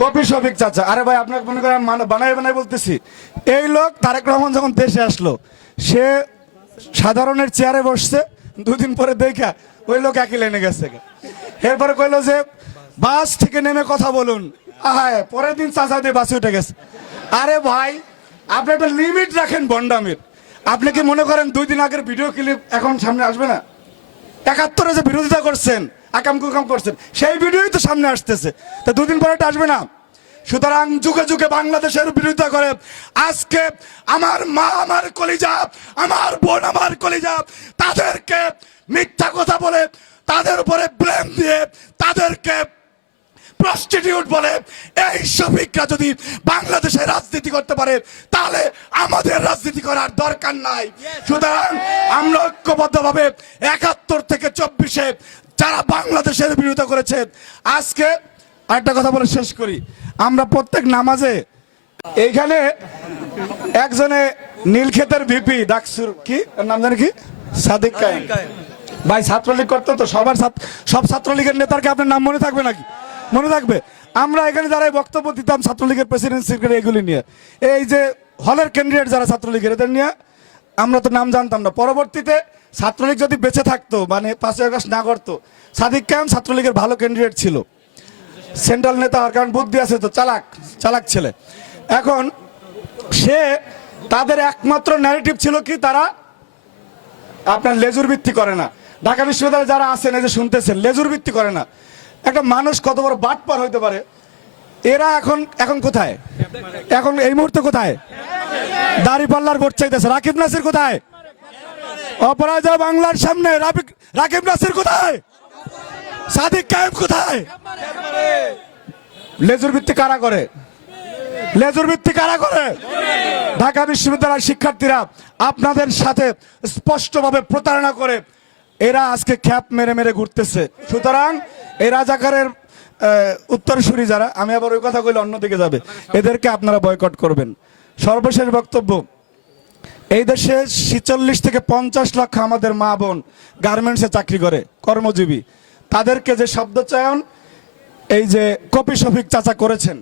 Copy Shafiq চাচা, আরে ভাই আপনাকে মনে করেন বানাই বানাই বলতেছি। এই লোক তারেক রহমান যখন দেশে আসলো, সে সাধারণের চেয়ারে বসছে, দুদিন পরে দেখা ওই লোক একই লেনে গেছে। এরপরে কইলো যে বাস থেকে নেমে কথা বলুন, আয় পরের দিন চাচা দিয়ে বাসে উঠে গেছে। আরে ভাই আপনি একটা লিমিট রাখেন বন্ডামির। আপনি কি মনে করেন 2 দিন আগের ভিডিও ক্লিপ এখন সামনে আসবে না? 71-এ যে বিরোধিতা করছেন, আকাম কুকাম করছেন, সেই ভিডিওই তো সামনে আসতেছে, তো 2 দিন পরে এটা আসবে না? সুতরাং যুগে যুগে বাংলাদেশের বিরোধিতা করে আজকে আমার মা আমার কলিজা, আমার বোন আমার কলিজা, তাদেরকে মিথ্যা কথা বলে, তাদের উপরে ব্লেম দিয়ে, তাদেরকে প্রস্টিটিউট বলে এই শফিকরা যদি বাংলাদেশে রাজনীতি করতে পারে, তাহলে আমাদের রাজনীতি করার দরকার নাই। সুতরাং আমরা ঐক্যবদ্ধভাবে 71 থেকে 24-এ যারা বাংলাদেশের বিরোধিতা করেছে, আজকে আরেকটা কথা বলে শেষ করি। আমরা প্রত্যেক নামাজে এইখানে একজনে নীলক্ষেতের ভিপি ডাকসুর কি নাম জানে কি, সাদিক কায়েম ভাই, ছাত্রলীগ করতো তো, সব ছাত্রলীগের নেতারকে আপনার নাম মনে থাকবে নাকি? মনে থাকবে। আমরা এখানে যারা বক্তব্য দিতাম ছাত্রলীগের প্রেসিডেন্ট সেক্রেটারি এগুলি নিয়ে, এই যে হলের ক্যান্ডিডেট যারা ছাত্রলীগের, এদের নিয়ে আমরা তো নাম জানতাম না। পরবর্তীতে ছাত্রলীগ যদি বেঁচে থাকতো, মানে 5 আগস্ট না করতো, সাদিক কায়েম ছাত্রলীগের ভালো ক্যান্ডিডেট ছিল, সেন্ট্রাল নেতা হওয়ার কারণ বুদ্ধি আছে তো, চালাক ছেলে। এখন সে তাদের একমাত্র ন্যারেটিভ ছিল কি, তারা আপনার লেজুর ভিত্তি করে না। ঢাকা বিশ্ববিদ্যালয়ে যারা আছেন এই যে শুনতেছেন, লেজুর ভিত্তি করে না। একটা মানুষ কত বড় বাটপার হইতে পারে। এরা এখন কোথায়? এখন এই মুহূর্তে কোথায়? দাঁড়িপাল্লার ভোট চাইতেছে। রাকিব নাসির কোথায়? অপরাজয় বাংলার সামনে রাকিব নাসির কোথায়? সাদিক কায়েম কোথায়? লেজুর ভিত্তি কারা করে? লেজুর ভিত্তি কারা করে? ঢাকা বিশ্ববিদ্যালয়ের শিক্ষার্থীরা আপনাদের সাথে স্পষ্টভাবে প্রতারণা করে এরা আজকে খ্যাপ মেরে মেরে ঘুরতেছে। সুতরাং এই রাজাকারের উত্তরসূরি যারা, আমি আবার ওই কথা কইলে অন্যদিকে যাবে, এদেরকে আপনারা বয়কট করবেন। সর্বশেষ বক্তব্য, এই দেশে 46 থেকে 50 লক্ষ আমাদের মা বোন গার্মেন্টসে চাকরি করে, কর্মজীবী, তাদেরকে যে শব্দ চয়ন এই যে কপি শফিক চাচা করেছেন,